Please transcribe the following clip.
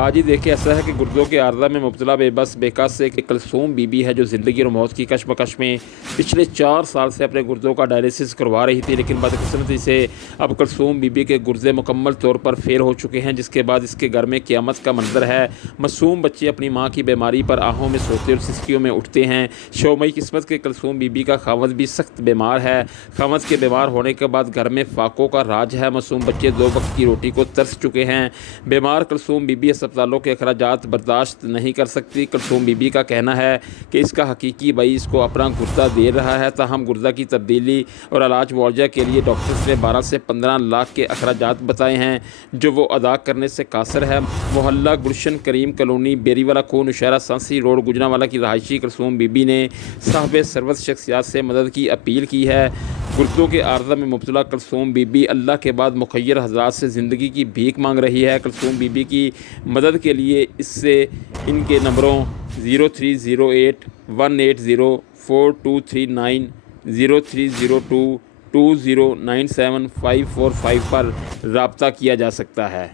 آج ہی دیکھیں ایسا ہے کہ گردوں کے عارضہ میں مبتلا بے بس بے کس ایک کلثوم بی بی ہے جو زندگی اور موت کی کشمکش میں پچھلے 4 سال سے اپنے گردوں کا ڈائلیسس کروا رہی تھی، لیکن بدقسمتی سے اب کلثوم بی بی کے گردے مکمل طور پر فیل ہو چکے ہیں، جس کے بعد اس کے گھر میں قیامت کا منظر ہے۔ معصوم بچے اپنی ماں کی بیماری پر آہوں میں سوتے اور سسکیوں میں اٹھتے ہیں۔ شومئی قسمت کے کلثوم بی بی کا خاوند بھی سخت بیمار ہے۔ خاوند کے بیمار ہونے کے بعد گھر میں فاقوں کا راج ہے۔ معصوم بچے 2 وقت کی روٹی کو ترس چکے ہیں۔ بیمار کلثوم بی بی اسپتالوں کے اخراجات برداشت نہیں کر سکتی۔ کلثوم بی بی کا کہنا ہے کہ اس کا حقیقی بھائی اس کو اپنا گردہ دے رہا ہے، تاہم گردہ کی تبدیلی اور علاج معالجہ کے لیے ڈاکٹرز نے 12 سے 15 لاکھ کے اخراجات بتائے ہیں، جو وہ ادا کرنے سے قاصر ہے۔ محلہ گلشن کریم کالونی بیری والا کو نوشہرہ سانسی روڈ گجرانوالہ کی رہائشی کلثوم بی بی نے صاحب ثروت شخصیات سے مدد کی اپیل کی ہے۔ گردوں کے عارضہ میں مبتلا کلثوم بی بی اللہ کے بعد مخیر حضرات سے زندگی کی بھیک مانگ رہی ہے۔ کلثوم بی بی کی مدد کے لیے اس سے ان کے نمبروں 0308 180 4239 0302 2097 545 پر رابطہ کیا جا سکتا ہے۔